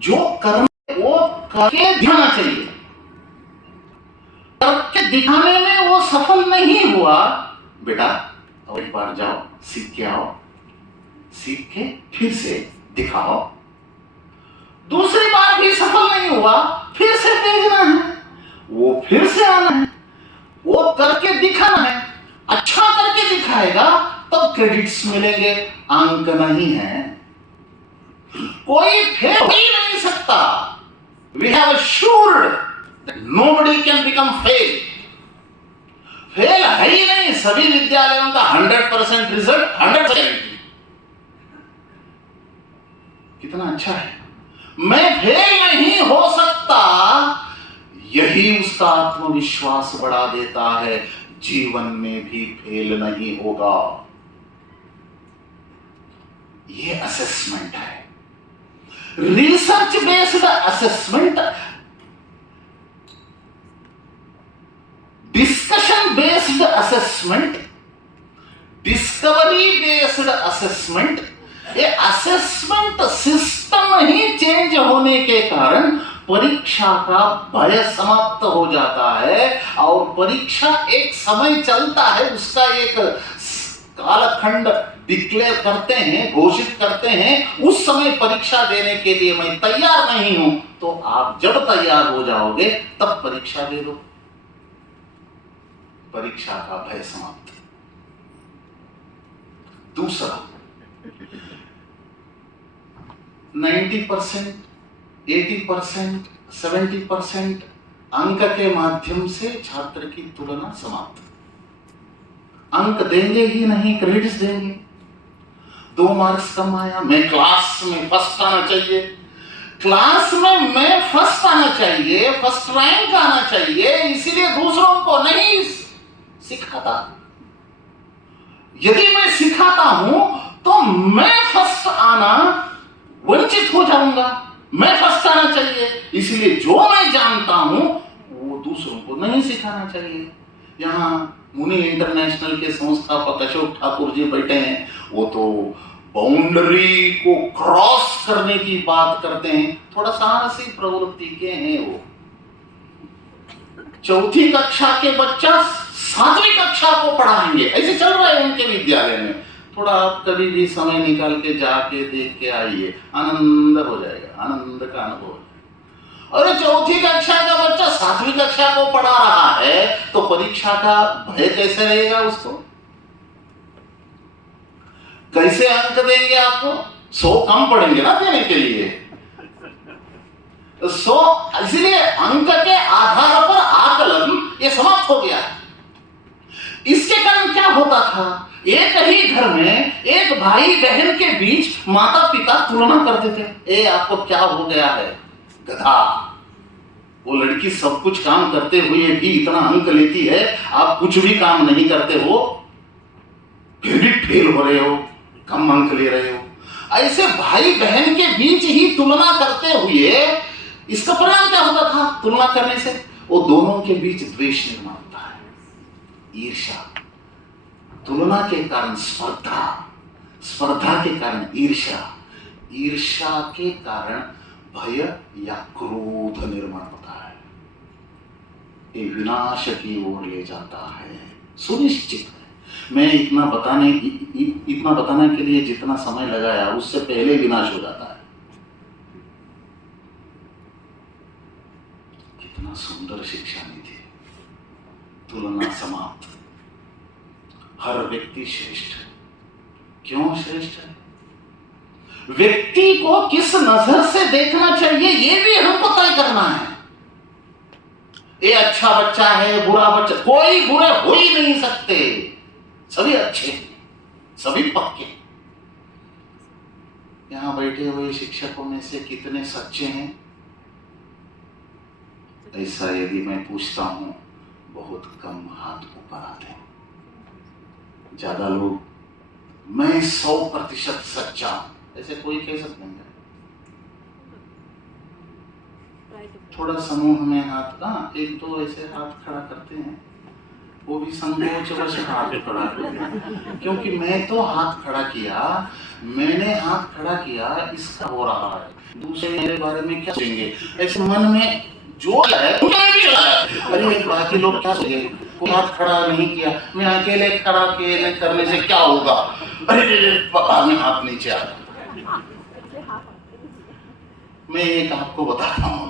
जो करना वो करके दिखाना चाहिए। करके दिखाने में वो सफल नहीं हुआ, बेटा और एक बार जाओ सीख के आओ, सीख के फिर से दिखाओ। दूसरी बार भी सफल नहीं हुआ, फिर से भेजना है, वो फिर से आना है, वो करके दिखाना है। अच्छा करके दिखाएगा तब क्रेडिट्स मिलेंगे, अंक नहीं है। कोई फेल हो ही नहीं सकता। We have assured that nobody can become fail। Fail है ही नहीं। सभी विद्यालयों का 100% रिजल्ट 100%। कितना अच्छा है। मैं फेल नहीं हो सकता, यही उसका आत्मविश्वास बढ़ा देता है। जीवन में भी फेल नहीं होगा। ये असेसमेंट है, research based assessment, discussion based assessment, discovery based assessment. ये असेसमेंट सिस्टम ही चेंज होने के कारण परीक्षा का भय समाप्त हो जाता है। और परीक्षा एक समय चलता है, उसका एक कालखंड डिक्लेयर करते हैं, घोषित करते हैं। उस समय परीक्षा देने के लिए मैं तैयार नहीं हूं, तो आप जब तैयार हो जाओगे तब परीक्षा दे दो। परीक्षा का भय समाप्त। दूसरा, 90%, 80%, 70% अंक के माध्यम से छात्र की तुलना समाप्त। अंक देंगे ही नहीं, क्रेडिट्स देंगे। 2 मार्क्स कम आया, मैं क्लास में फर्स्ट आना चाहिए, क्लास में मैं फर्स्ट आना चाहिए, फर्स्ट रैंक आना चाहिए, इसीलिए दूसरों को नहीं सिखाता। यदि मैं सिखाता हूं तो मैं फर्स्ट आना वंचित हो जाऊंगा। मैं फर्स्ट आना चाहिए, इसलिए जो मैं जानता हूं वो दूसरों को नहीं सिखाना चाहिए। यहां मुनि इंटरनेशनल के संस्थापक अशोक ठाकुर जी बैठे हैं, वो तो बाउंड्री को क्रॉस करने की बात करते हैं। थोड़ा साहसी प्रवृत्ति के हैं वो। 4वीं कक्षा के बच्चा 7वीं कक्षा को पढ़ाएंगे, ऐसे चल रहा है उनके विद्यालय में। थोड़ा आप कभी भी समय निकाल के जाके देख के आइए, आनंद हो जाएगा, आनंद का अनुभव। और 4वीं कक्षा का बच्चा 7वीं कक्षा को पढ़ा रहा है, तो परीक्षा का भय कैसे रहेगा उसको? कैसे अंक देंगे आपको? 100 कम पढ़ेंगे ना देने के लिए। 100, इसलिए अंक के आधार पर आकलन ये समाप्त हो गया। इसके कारण क्या होता था? एक ही घर में एक भाई बहन के बीच माता पिता तुलना करते थे। ए आपको क्या हो गया है गधा, वो लड़की सब कुछ काम करते हुए भी इतना अंक लेती है, आप कुछ भी काम नहीं करते हो, फिर भी फेल हो रहे हो, कम अंक ले रहे हो। ऐसे भाई बहन के बीच ही तुलना करते हुए इसका परिणाम क्या होता था? तुलना करने से वो दोनों के बीच द्वेष निर्माण होता है, ईर्ष्या। तुलना के कारण स्पर्धा, स्पर्धा के कारण ईर्ष्या, ईर्ष्या के कारण भय या क्रोध निर्माण होता है। ये विनाश की ओर ले जाता है, सुनिश्चित है। मैं इतना बताने के लिए जितना समय लगाया उससे पहले विनाश हो जाता है। कितना सुंदर शिक्षा नीति। तुलना समाप्त। हर व्यक्ति श्रेष्ठ है। क्यों श्रेष्ठ है? व्यक्ति को किस नजर से देखना चाहिए ये भी हमको तय करना है। ये अच्छा बच्चा है, बुरा बच्चा, कोई बुरे हो ही नहीं सकते, सभी अच्छे, सभी पक्के। यहां बैठे हुए शिक्षकों में से कितने सच्चे हैं? ऐसा यदि मैं पूछता हूं, बहुत कम हाथ ऊपर आते हैं। ज्यादा लोग मैं 100% सच्चा, ऐसे कोई कह सकते हैं? थोड़ा समूह में हाथ का 1-2 ऐसे हाथ खड़ा करते हैं, वो भी संकोचवश हाथ खड़ा किया, क्योंकि मैं तो हाथ खड़ा किया, मैंने हाथ खड़ा किया, इसका हो रहा है, दूसरे मेरे बारे में क्या सोचेंगे, ऐसे मन में जो है अरे बाकी लोग क्या सोचेंगे, कोई हाथ खड़ा नहीं किया, मैं अकेले खड़ा करने से क्या होगा, अरे बाद में हाथ नीचे आ गया। मैं एक आपको बताता हूं,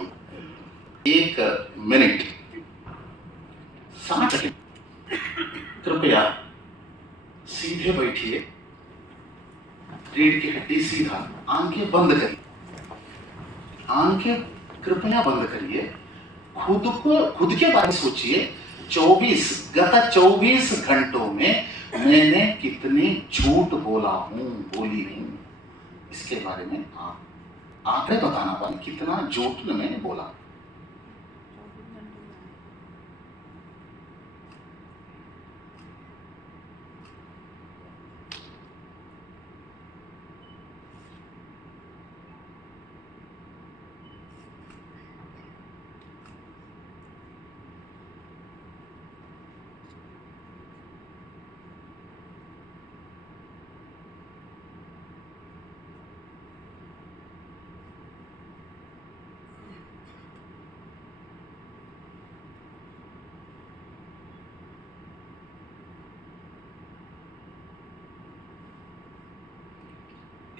1 मिनट 60 सेकंड कृपया सीधे बैठिए, रीढ़ की हड्डी सीधा, आंखें बंद करिए, आंखें कृपया बंद करिए, खुद के बारे में सोचिए। गत 24 घंटों में मैंने कितने झूठ बोली हूं, इसके बारे में आप आंकड़े बताना पाए, कितना झूठ मैंने बोला।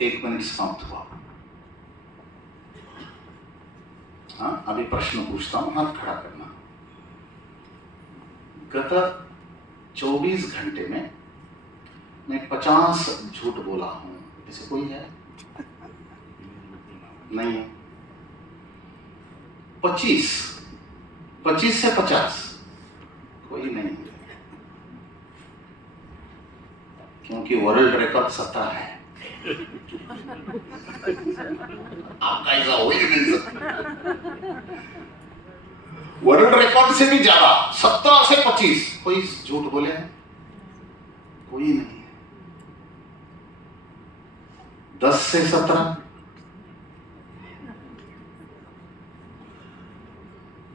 एक मिनट समाप्त हुआ। हाँ, अभी प्रश्न पूछता हूं, हाथ खड़ा करना। गत 24 घंटे में मैं 50 झूठ बोला हूं, ऐसे कोई है? नहीं है। 25 से 50 कोई नहीं है, क्योंकि वर्ल्ड रिकॉर्ड 17 है। आपका ऐसा हो ही नहीं सकता। वर्ल्ड रिकॉर्ड से भी ज्यादा 17 से 25 कोई झूठ बोले हैं? कोई नहीं है। 10 से 17,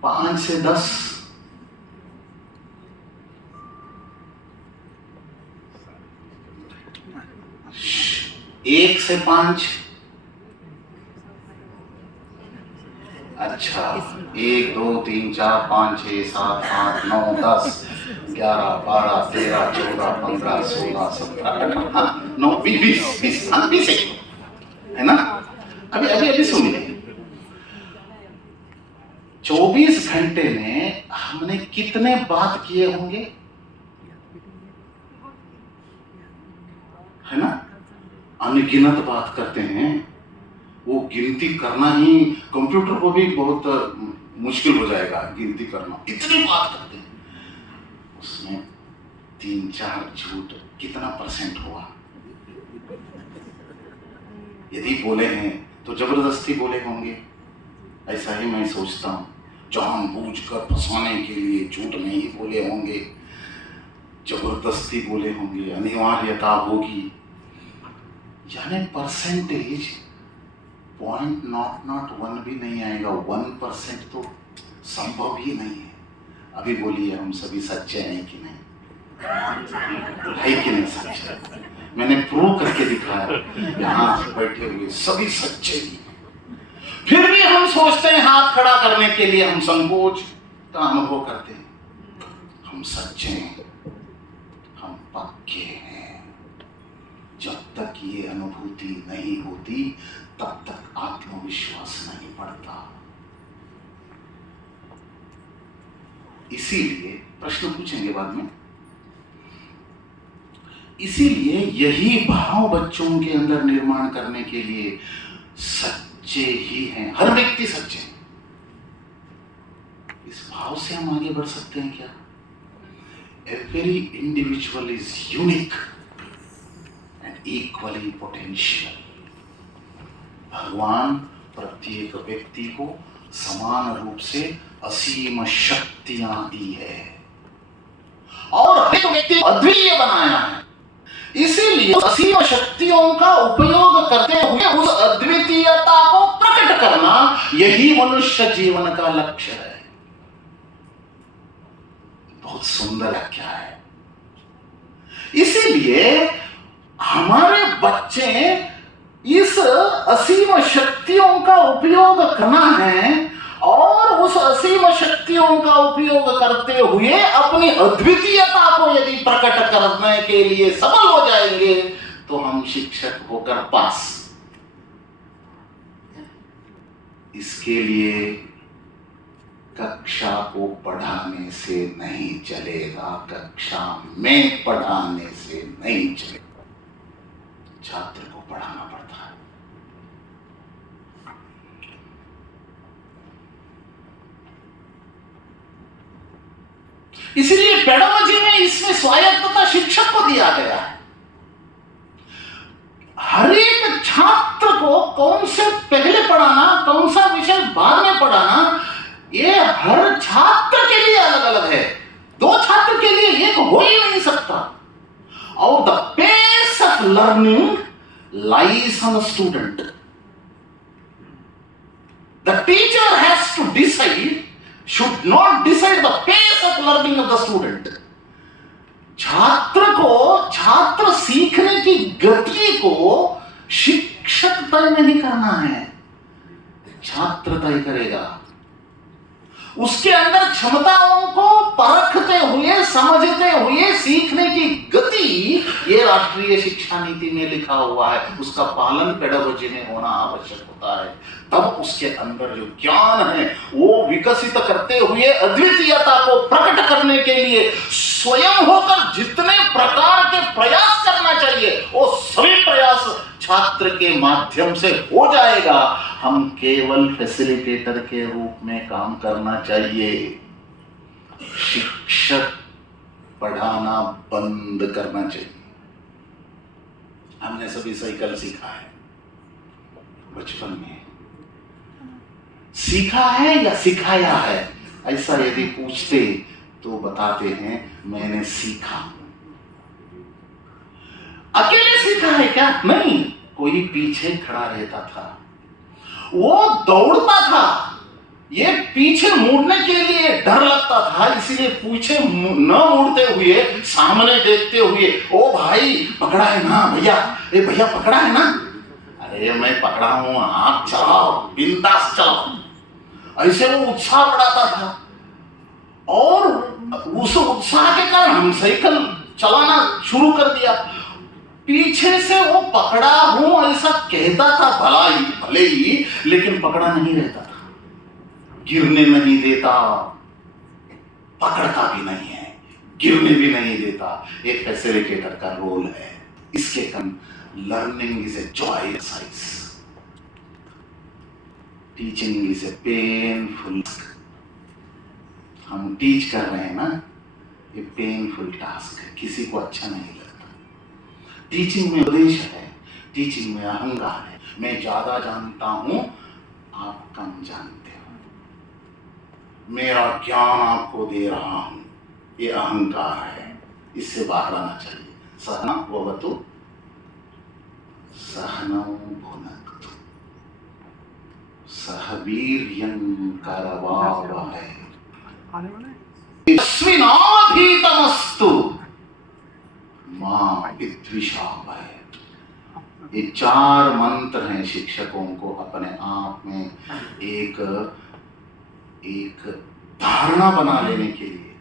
5 से 10, 1 से 5, अच्छा 1 2 3 4 5 6 7 8 9 10 11 12 13 14 15 16 17 18 9 20 है ना। अभी सुनिए, 24 घंटे में हमने कितने बात किए होंगे, है ना। अनगिनत बात करते हैं, वो गिनती करना ही कंप्यूटर को भी बहुत मुश्किल हो जाएगा गिनती करना, इतनी बात करते हैं। उसमें 3-4 झूठ कितना परसेंट हुआ? यदि बोले हैं तो जबरदस्ती बोले होंगे, ऐसा ही मैं सोचता हूं। जानबूझकर फंसाने के लिए झूठ नहीं बोले होंगे, जबरदस्ती बोले होंगे, अनिवार्यता होगी, यानी परसेंटेज 0.001 भी नहीं आएगा। 1% तो संभव ही नहीं है। अभी बोलिए, हम सभी सच्चे हैं कि नहीं? है कि नहीं सच्चे? मैंने प्रूव करके दिखाया, यहाँ बैठे हुए सभी सच्चे ही। फिर भी हम सोचते हैं हाथ खड़ा करने के लिए हम संकोच का अनुभव करते हैं। हम सच्चे हैं, हम पक्के हैं। जब तक ये अनुभूति नहीं होती तब तक आत्मविश्वास नहीं बढ़ता। इसीलिए प्रश्न पूछेंगे बाद में, इसीलिए यही भाव बच्चों के अंदर निर्माण करने के लिए सच्चे ही हैं, हर व्यक्ति सच्चे हैं। इस भाव से हम आगे बढ़ सकते हैं क्या? Every individual is unique and equally potential. भगवान प्रत्येक व्यक्ति को समान रूप से असीम शक्तियां दी है और हर एक व्यक्ति अद्वितीय बनाया है। इसीलिए असीम शक्तियों का उपयोग करते हुए उस अद्वितीयता को प्रकट करना, यही मनुष्य जीवन का लक्ष्य है। बहुत सुंदर व्याख्या है। इसीलिए हमारे बच्चे इस असीम शक्तियों का उपयोग करना है और उस असीम शक्तियों का उपयोग करते हुए अपनी अद्वितीयता को यदि प्रकट करने के लिए सफल हो जाएंगे तो हम शिक्षक होकर पास। इसके लिए कक्षा को पढ़ाने से नहीं चलेगा, कक्षा में पढ़ाने से नहीं चलेगा, छात्र को पढ़ाना पड़ता है। इसलिए पेडागोजी में इसमें स्वायत्तता शिक्षक को दिया गया है। हर एक छात्र को कौन से पहले पढ़ाना, कौन सा विषय बाद में पढ़ाना, ये हर छात्र के लिए अलग अलग है। दो छात्र के लिए एक हो ही नहीं सकता। और the pace of learning lies on the student. The teacher has to decide, should not decide the pace of learning of the student. छात्र सीखने की गति को शिक्षक तय नहीं करना है, छात्र तय करेगा। उसके अंदर क्षमताओं को परखते हुए, समझते हुए सीखने की गति, ये राष्ट्रीय शिक्षा नीति में लिखा हुआ है, उसका पालन पेडागोजी में होना आवश्यक होता है। तब उसके अंदर जो ज्ञान है वो विकसित करते हुए अद्वितीयता को प्रकट करने के लिए स्वयं होकर जितने प्रकार के प्रयास करना चाहिए वो सभी प्रयास छात्र के माध्यम से हो जाएगा। हम केवल फैसिलिटेटर के रूप में काम करना चाहिए। शिक्षक पढ़ाना बंद करना चाहिए। हमने सभी साइकिल सीखा है, बचपन में सीखा है या सिखाया है, ऐसा यदि पूछते तो बताते हैं मैंने सीखा। अकेले सीखा है क्या? नहीं, कोई पीछे खड़ा रहता था, वो दौड़ता था, ये पीछे मुड़ने के लिए डर लगता था, इसीलिए पीछे न मुड़ते हुए सामने देखते हुए, ओ भाई पकड़ा है ना भैया, ए भैया पकड़ा है ना, अरे मैं पकड़ा हूं, आप चलाओ, बिंदास चलाओ, ऐसे वो उत्साह बढ़ाता था। और उस उत्साह के कारण हम साइकिल चलाना शुरू कर दिया। पीछे से वो पकड़ा हूं ऐसा कहता था भले ही, लेकिन पकड़ा नहीं रहता था, गिरने नहीं देता, पकड़ता भी नहीं है, गिरने भी नहीं देता। एक फैसिलिटेटर का रोल है। इसके कारण learning is a joy exercise, teaching is a painful. हम टीच कर रहे हैं ना, ये पेनफुल टास्क है, किसी को अच्छा नहीं लगता। टीचिंग में उद्देश्य है, टीचिंग में अहंकार है, मैं ज्यादा जानता हूं, आप कम जानते हो, मेरा ज्ञान आपको दे रहा हूं, ये अहंकार है, इससे बाहर आना चाहिए। सहना भवतु सहनौ भुनक्तु सह वीर्यं करवावहै तेजस्विनावधीतमस्तु मा विद्विषावहै। ये चार मंत्र हैं शिक्षकों को अपने आप में एक धारणा बना लेने के लिए।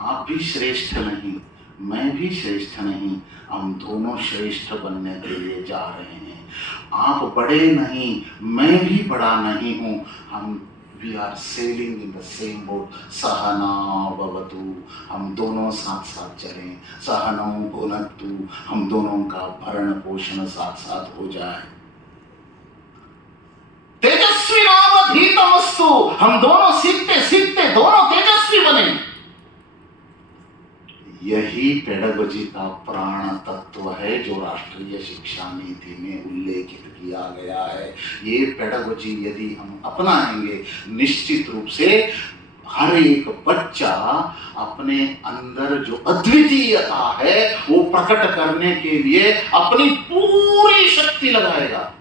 आप भी श्रेष्ठ नहीं, मैं भी श्रेष्ठ नहीं, हम दोनों श्रेष्ठ बनने के लिए जा रहे हैं। आप बड़े नहीं, मैं भी बड़ा नहीं हूं, हम we are sailing in the same boat. सहना भवतु, हम दोनों साथ साथ चलें, सहनौ भुनक्तु, हम दोनों का भरण पोषण साथ साथ हो जाए। तेजस्विनावधीतमस्तु, हम दोनों सीखते सीखते दोनों तेजस्वी बने। यही पेडागोजी का प्राण तत्व है जो राष्ट्रीय शिक्षा नीति में उल्लेखित किया गया है। ये पेडागोजी यदि हम अपनाएंगे, निश्चित रूप से हर एक बच्चा अपने अंदर जो अद्वितीयता है वो प्रकट करने के लिए अपनी पूरी शक्ति लगाएगा,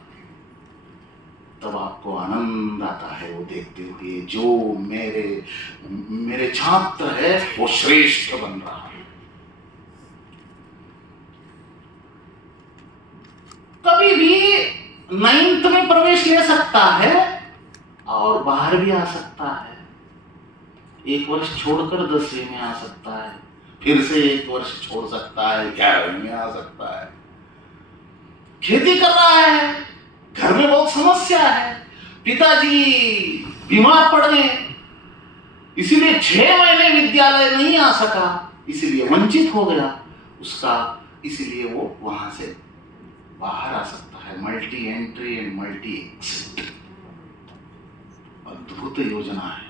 तब आपको आनंद आता है वो देखते हुए, जो मेरे छात्र है वो श्रेष्ठ बन रहा है। कभी भी 9th में प्रवेश ले सकता है और बाहर भी आ सकता है। 1 वर्ष छोड़कर 10वीं में आ सकता है, फिर से 1 वर्ष छोड़ सकता है, 11वीं में आ सकता है। खेती कर रहा है, घर में बहुत समस्या है, पिताजी बीमार पड़ गए, इसीलिए 6 महीने विद्यालय नहीं आ सका, इसीलिए वंचित हो गया उसका, इसीलिए वो वहां से बाहर आ सकता है। Multi entry and multi exit, अद्भुत योजना है।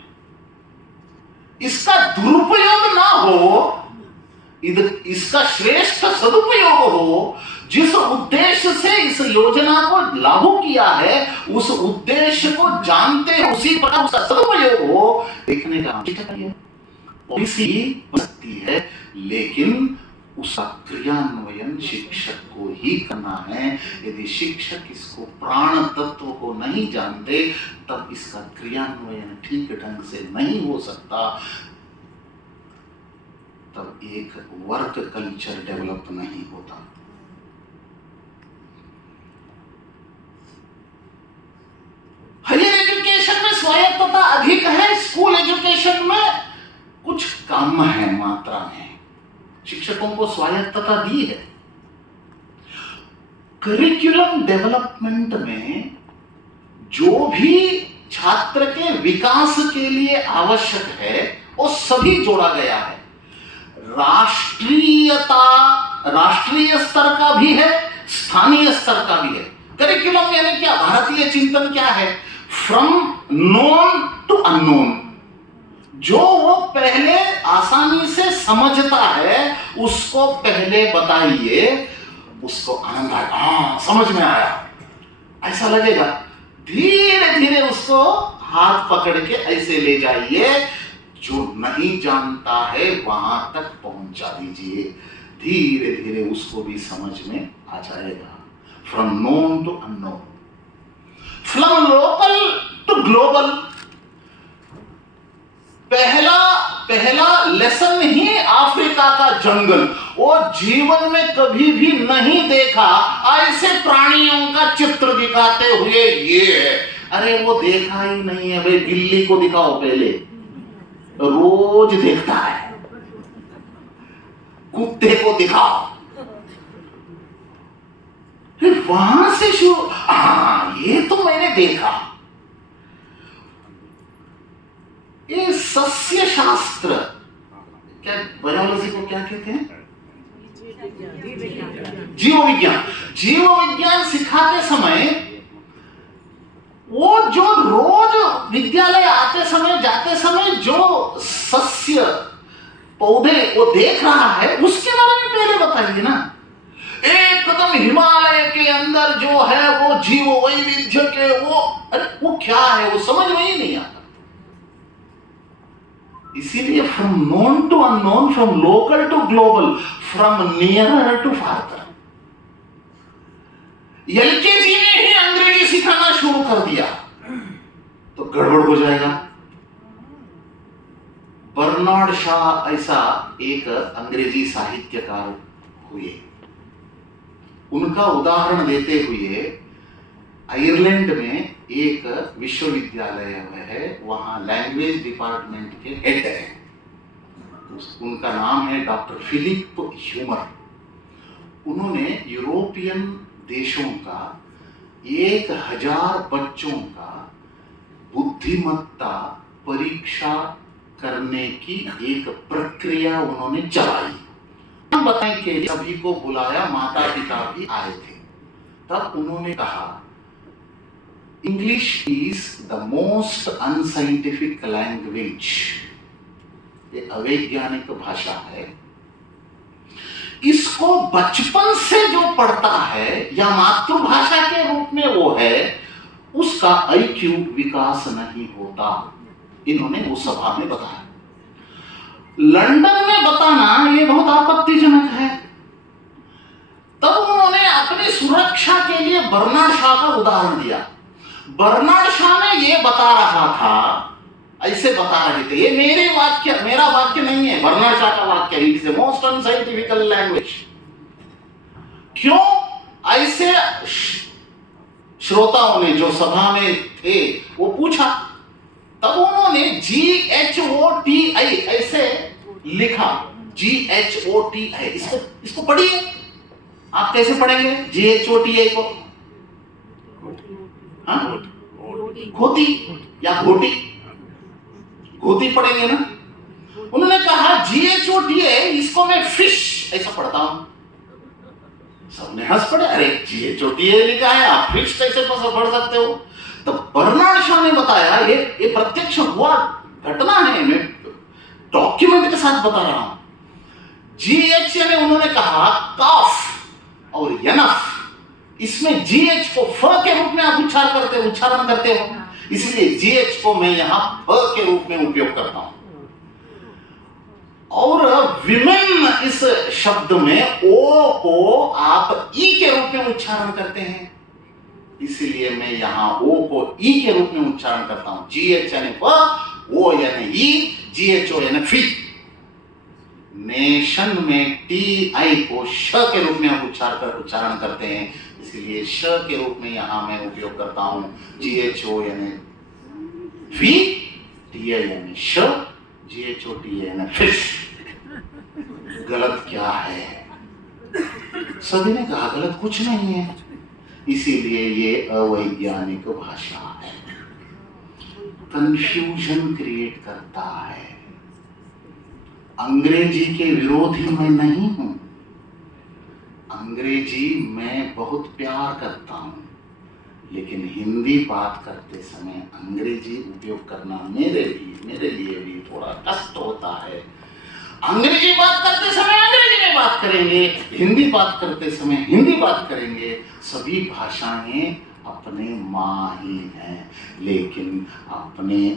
इसका दुरुपयोग ना हो, इसका श्रेष्ठ सदुपयोग हो। जिस उद्देश्य से इस योजना को लागू किया है उस उद्देश्य को जानते उसी प्रकार उसका सदुपयोग हो, देखने का पॉलिसी सकती है, लेकिन उसका क्रियान्वयन शिक्षक को ही करना है। यदि शिक्षक इसको प्राण तत्व को नहीं जानते तब इसका क्रियान्वयन ठीक ढंग से नहीं हो सकता, तब एक वर्क कल्चर डेवलप नहीं होता। हायर एजुकेशन में स्वायत्तता अधिक है, स्कूल एजुकेशन में कुछ कम है मात्रा में। शिक्षकों को स्वायत्तता दी है। करिकुलम डेवलपमेंट में जो भी छात्र के विकास के लिए आवश्यक है वो सभी जोड़ा गया है। राष्ट्रीय स्तर का भी है, स्थानीय स्तर का भी है। करिकुलम यानी क्या? भारतीय चिंतन क्या है? From known to unknown. जो वो पहले आसानी से समझता है उसको पहले बताइए, उसको आनंद आएगा, हाँ समझ में आया, ऐसा लगेगा। धीरे धीरे उसको हाथ पकड़ के ऐसे ले जाइए, जो नहीं जानता है वहां तक पहुंचा दीजिए, धीरे धीरे उसको भी समझ में आ जाएगा। From known to unknown, from local to global. पहला लेसन ही अफ्रीका का जंगल। वो जीवन में कभी भी नहीं देखा ऐसे प्राणियों का चित्र दिखाते हुए ये है। अरे वो देखा ही नहीं है भाई, बिल्ली को दिखाओ पहले, रोज देखता है। कुत्ते को दिखाओ, फिर वहां से शुरू, ये तो मैंने देखा। ये सस्य शास्त्र, क्या बायोलॉजी को क्या कहते हैं? जीव विज्ञान। जीव विज्ञान सिखाते समय वो जो रोज विद्यालय आते समय जाते समय जो सस्य पौधे वो देख रहा है उसके बारे में पहले बताइए ना। एक कदम हिमालय के अंदर जो है वो जीव वैविध्य के वो क्या है, वो समझ में ही नहीं आता। इसीलिए from known to unknown, from local to global, from nearer to farther. LKG में ही अंग्रेजी सिखाना शुरू कर दिया तो गड़बड़ हो जाएगा। बर्नार्ड शॉ ऐसा एक अंग्रेजी साहित्यकार हुए, उनका उदाहरण देते हुए आयरलैंड में एक विश्वविद्यालय है, वहां लैंग्वेज डिपार्टमेंट के हेड है, उनका नाम है डॉक्टर फिलिप ह्यूमर। उन्होंने यूरोपियन देशों का 1000 बच्चों का बुद्धिमत्ता परीक्षा करने की एक प्रक्रिया उन्होंने चलाई। हम बताएं कि सभी को बुलाया, माता पिता भी आए थे। तब उन्होंने कहा English is the most unscientific language, ये अवैज्ञानिक भाषा है। इसको बचपन से जो पढ़ता है या मातृभाषा के रूप में वो है, उसका IQ विकास नहीं होता। इन्होंने उस सभा में बताया। लंदन में बताना ये बहुत आपत्तिजनक है। तब उन्होंने अपनी सुरक्षा के लिए बर्नार्ड शॉ का उदाहरण दिया। बर्नार्ड शॉ ने ये बता रहा था, ऐसे बता रहे थे, ये मेरा वाक्य नहीं है, बर्नार्ड शॉ का वाक्य है, it is a most unscientifical language. क्यों? ऐसे श्रोताओं ने जो सभा में थे वो पूछा, तब उन्होंने GHOTI ऐसे लिखा, GHOTI। इसको पढ़िए, आप कैसे पढ़ेंगे GHOTI को? घोटी या घोटी, घोटी पढ़ेंगे ना। उन्होंने कहा GHOTI, इसको मैं फिश ऐसा पढ़ता हूं। सबने हंस पड़े, अरे GHOTI लिखा है, आप फिश कैसे पढ़ सकते हो? तो बर्नार्ड शॉ ने बताया, ये प्रत्यक्ष हुआ घटना है, मैं डॉक्यूमेंट के साथ बता रहा हूं। GH यानी उन्होंने कहा कफ और यनफ, इसमें GH को फ के रूप में आप उच्चारण करते हो, इसलिए GH को मैं यहां फ के रूप में उपयोग करता हूं। और विमेन इस शब्द में ओ को आप ई के रूप में उच्चारण करते हैं, इसलिए मैं यहां ओ को ई के रूप में उच्चारण करता हूं। GH यानी फ, ओ यानी ई, GHO यानी फी। नेशन में TI को श के रूप में आप उच्चारण करते हैं, इसलिए श के रूप में यहां मैं उपयोग करता हूं। GHO यानी फी, TI यानी श, GHOTI यानी फिश। गलत क्या है? सभी ने कहा गलत कुछ नहीं है, इसीलिए ये अवैज्ञानिक भाषा है, कंफ्यूजन क्रिएट करता है। अंग्रेजी के विरोधी मैं नहीं हूं, अंग्रेजी मैं बहुत प्यार करता हूं, लेकिन हिंदी बात करते समय अंग्रेजी उपयोग करना मेरे लिए भी थोड़ा कष्ट होता है। अंग्रेजी बात करते समय अंग्रेजी में बात करेंगे, हिंदी बात करते समय हिंदी बात करेंगे। सभी भाषाएं अपने माँ ही हैं, लेकिन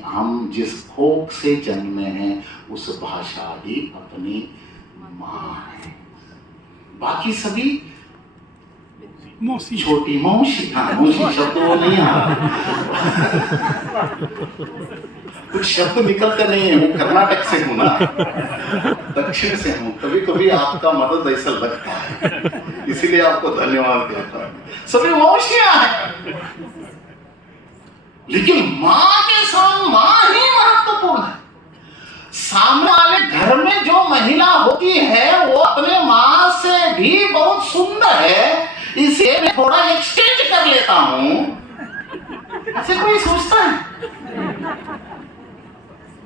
हम जिस खोक से जन्मे हैं उस भाषा ही अपनी माँ है। बाकी सभी छोटी मौसी, हाँ मौसी शब्द वो नहीं आ कुछ शब्द निकलते नहीं है, वो कर्नाटक से हूं ना, दक्षिण से हूं, कभी कभी आपका मदद ऐसा लगता है, इसीलिए आपको धन्यवाद देता हूं। सभी मौसियां हैं, लेकिन मां के साथ मां ही महत्वपूर्ण है। सामने वाले घर में जो महिला होती है वो अपने मां से भी बहुत सुंदर है, इसे मैं थोड़ा एक्सचेंज कर लेता हूं। ऐसे कोई सोचता है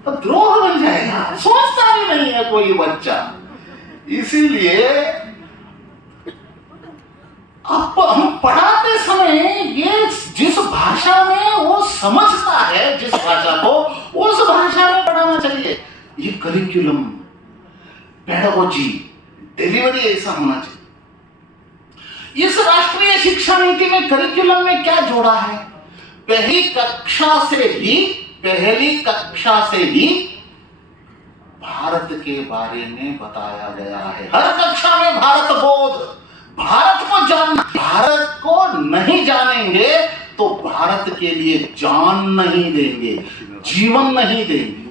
तो द्रोह बन जाएगा, सोचता भी नहीं है कोई बच्चा। इसीलिए अब हम पढ़ाते समय ये जिस भाषा में वो समझता है, जिस भाषा को उस भाषा में पढ़ाना चाहिए। ये करिकुलम, पेडागोजी, डिलीवरी ऐसा होना चाहिए। इस राष्ट्रीय शिक्षा नीति में करिकुलम में क्या जोड़ा है? पहली कक्षा से ही भारत के बारे में बताया गया है। हर कक्षा में भारत बोध, भारत को जानना। भारत को नहीं जानेंगे तो भारत के लिए जान नहीं देंगे, जीवन नहीं देंगे।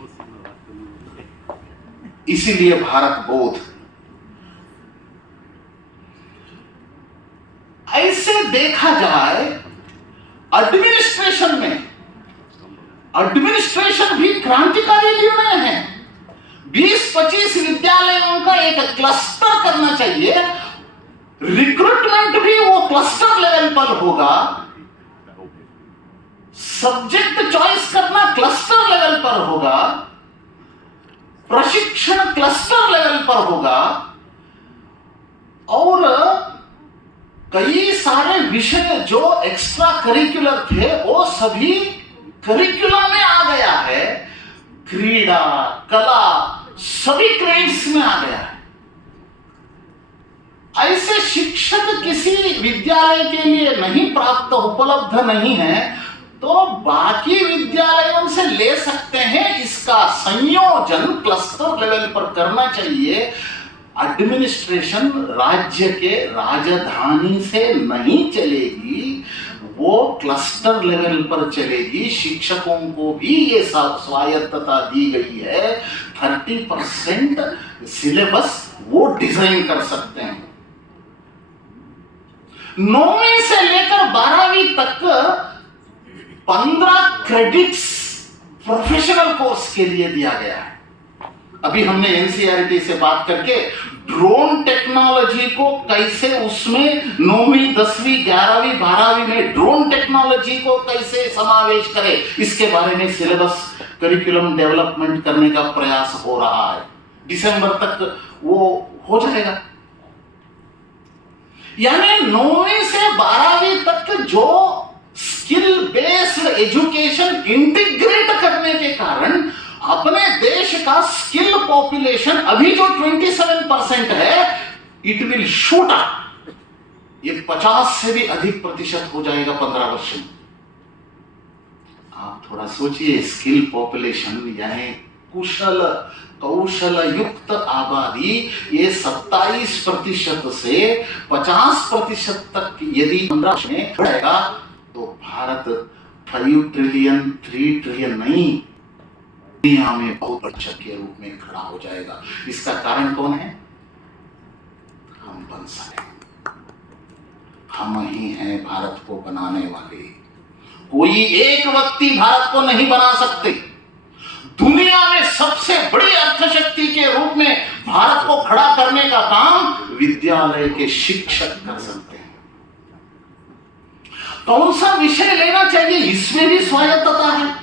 इसीलिए भारत बोध। ऐसे देखा जाए एडमिनिस्ट्रेशन भी क्रांतिकारी निर्णय है। 20-25 विद्यालयों का एक क्लस्टर करना चाहिए, रिक्रूटमेंट भी वो क्लस्टर लेवल पर होगा, सब्जेक्ट चॉइस करना क्लस्टर लेवल पर होगा, प्रशिक्षण क्लस्टर लेवल पर होगा, और कई सारे विषय जो एक्स्ट्रा करिकुलर थे वो सभी करिकुलम में आ गया है। क्रीड़ा, कला, सभी क्रेडिट्स में आ गया है। ऐसे शिक्षक किसी विद्यालय के लिए नहीं उपलब्ध नहीं है तो बाकी विद्यालयों से ले सकते हैं। इसका संयोजन क्लस्टर लेवल पर करना चाहिए। एडमिनिस्ट्रेशन राज्य के राजधानी से नहीं चलेगी, वो क्लस्टर लेवल पर चलेगी। शिक्षकों को भी ये स्वायत्तता दी गई है, 30% सिलेबस वो डिजाइन कर सकते हैं। 9वीं से लेकर 12वीं तक 15 क्रेडिट्स प्रोफेशनल कोर्स के लिए दिया गया है। अभी हमने एनसीईआरटी से बात करके ड्रोन टेक्नोलॉजी को कैसे उसमें 9वीं 10वीं 11वीं 12वीं में ड्रोन टेक्नोलॉजी को कैसे समावेश करें, इसके बारे में सिलेबस करिकुलम डेवलपमेंट करने का प्रयास हो रहा है। दिसंबर तक वो हो जाएगा। यानी 9वीं से 12वीं तक जो स्किल बेस्ड एजुकेशन इंटीग्रेट करने के कारण अपने देश का स्किल पॉपुलेशन अभी जो 27% है, इट विल शूट अप। ये 50 से भी अधिक प्रतिशत हो जाएगा 15 वर्ष में। आप थोड़ा सोचिए, स्किल पॉपुलेशन यानी कुशल कौशल युक्त आबादी, ये 27% से 50% तक यदि 15 वर्ष में बढ़ेगा तो भारत 5 ट्रिलियन 3 ट्रिलियन नहीं, दुनिया में बहुत बड़ा के रूप में खड़ा हो जाएगा। इसका कारण कौन है? हम बन सके। हम ही हैं भारत को बनाने वाले। कोई एक व्यक्ति भारत को नहीं बना सकते। दुनिया में सबसे बड़ी अर्थशक्ति के रूप में भारत को खड़ा करने का काम विद्यालय के शिक्षक कर सकते हैं। कौन सा विषय लेना चाहिए, इसमें भी स्वायत्तता है।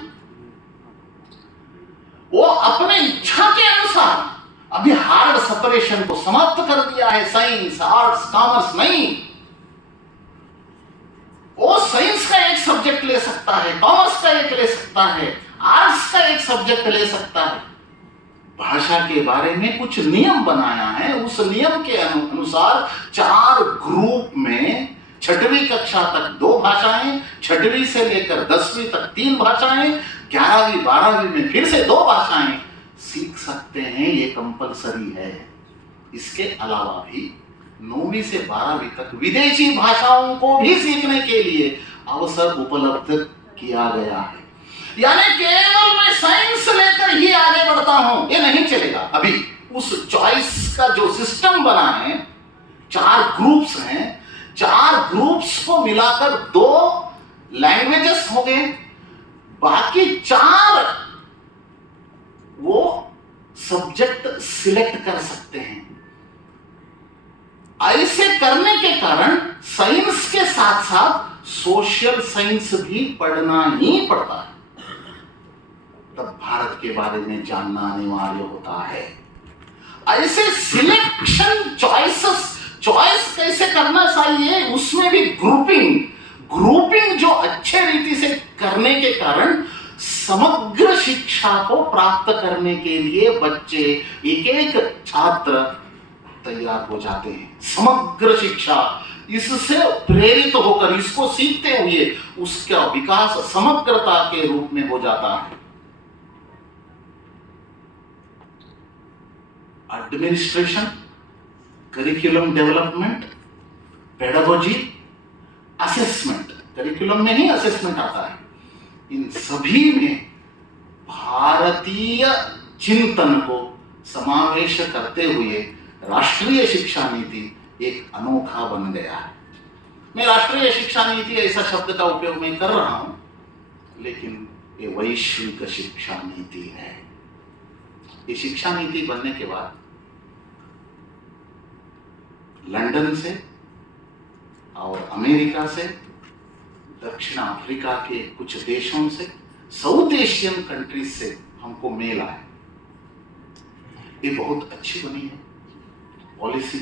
वो अपने इच्छा के अनुसार अभी हार्ड सेपरेशन को समाप्त कर दिया है। साइंस आर्ट्स कॉमर्स नहीं, वो साइंस का एक सब्जेक्ट ले सकता है, कॉमर्स का एक ले सकता है, आर्ट्स का एक सब्जेक्ट ले सकता है। भाषा के बारे में कुछ नियम बनाया है, उस नियम के अनुसार 4 ग्रुप में 6वीं कक्षा तक 2 भाषाएं, 6वीं से लेकर 10वीं तक 3 भाषाएं, 11वीं 12वीं में फिर से 2 भाषाएं सीख सकते हैं। ये कंपलसरी है। इसके अलावा भी 9वीं से 12वीं तक विदेशी भाषाओं को भी सीखने के लिए अवसर उपलब्ध किया गया है। यानी केवल मैं साइंस लेकर ही आगे बढ़ता हूं, ये नहीं चलेगा। अभी उस चॉइस का जो सिस्टम बना है, 4 ग्रुप्स हैं, 4 ग्रुप्स को मिलाकर 2 लैंग्वेजेस हो गए, बाकी 4 वो सब्जेक्ट सिलेक्ट कर सकते हैं। ऐसे करने के कारण साइंस के साथ साथ सोशल साइंस भी पढ़ना ही पड़ता है। तब भारत के बारे में जानना अनिवार्य होता है। ऐसे सिलेक्शन चॉइस कैसे करना चाहिए, उसमें भी ग्रुपिंग जो अच्छे रीति से करने के कारण समग्र शिक्षा को प्राप्त करने के लिए बच्चे एक छात्र तैयार हो जाते हैं। समग्र शिक्षा, इससे प्रेरित होकर इसको सीखते हुए उसका विकास समग्रता के रूप में हो जाता है। Administration, curriculum development, pedagogy, assessment, curriculum में ही असेसमेंट आता है। इन सभी में भारतीय चिंतन को समावेश करते हुए राष्ट्रीय शिक्षा नीति एक अनोखा बन गया है। मैं राष्ट्रीय शिक्षा नीति ऐसा शब्द का उपयोग मैं कर रहा हूं, लेकिन ये वैश्विक शिक्षा नीति है। ये शिक्षा नीति बनने के बाद लंदन से और अमेरिका से, दक्षिण अफ्रीका के कुछ देशों से, साउथ एशियन कंट्रीज से हमको मेल आया। ये बहुत अच्छी बनी है पॉलिसी,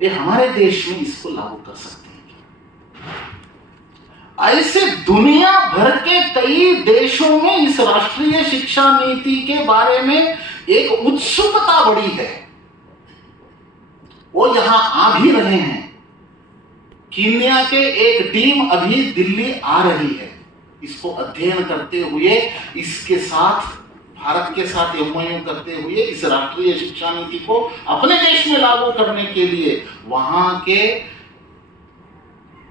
ये हमारे देश में इसको लागू कर सकते हैं। ऐसे दुनिया भर के कई देशों में इस राष्ट्रीय शिक्षा नीति के बारे में एक उत्सुकता बढ़ी है। वो यहां आ भी रहे हैं। कीनिया के एक टीम अभी दिल्ली आ रही है, इसको अध्ययन करते हुए, इसके साथ भारत के साथ एमओयू करते हुए इस राष्ट्रीय शिक्षा नीति को अपने देश में लागू करने के लिए वहां के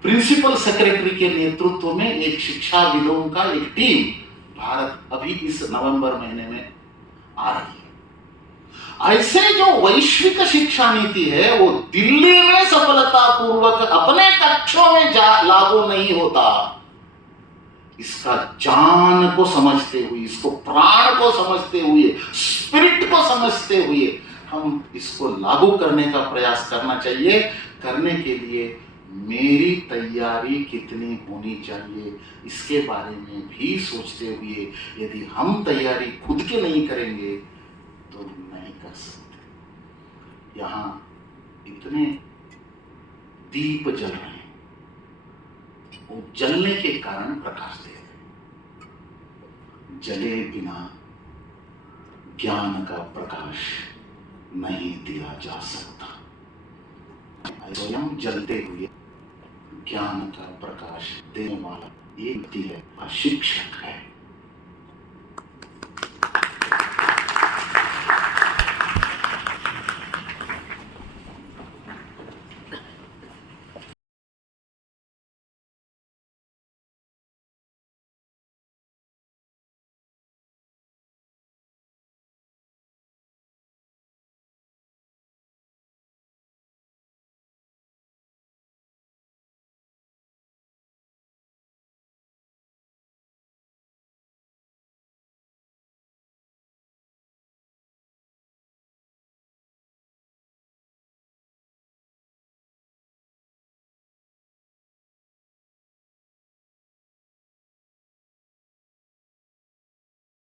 प्रिंसिपल सेक्रेटरी के नेतृत्व में एक शिक्षाविदों का एक टीम भारत अभी इस नवंबर महीने में आ रही है। ऐसे जो वैश्विक शिक्षा नीति है वो दिल्ली में सफलतापूर्वक अपने कक्षों में लागू नहीं होता। इसका जान को समझते हुए, इसको प्राण को समझते हुए, स्पिरिट को समझते हुए हम इसको लागू करने का प्रयास करना चाहिए। करने के लिए मेरी तैयारी कितनी होनी चाहिए इसके बारे में भी सोचते हुए यदि हम तैयारी खुद के नहीं करेंगे तो नहीं कर सकते। यहाँ इतने दीप जल रहे हैं, वो जलने के कारण प्रकाश दे रहे हैं। जले बिना ज्ञान का प्रकाश नहीं दिया जा सकता। स्वयं जलते हुए ज्ञान का प्रकाश देने वाला एक व्यक्ति है, शिक्षक है।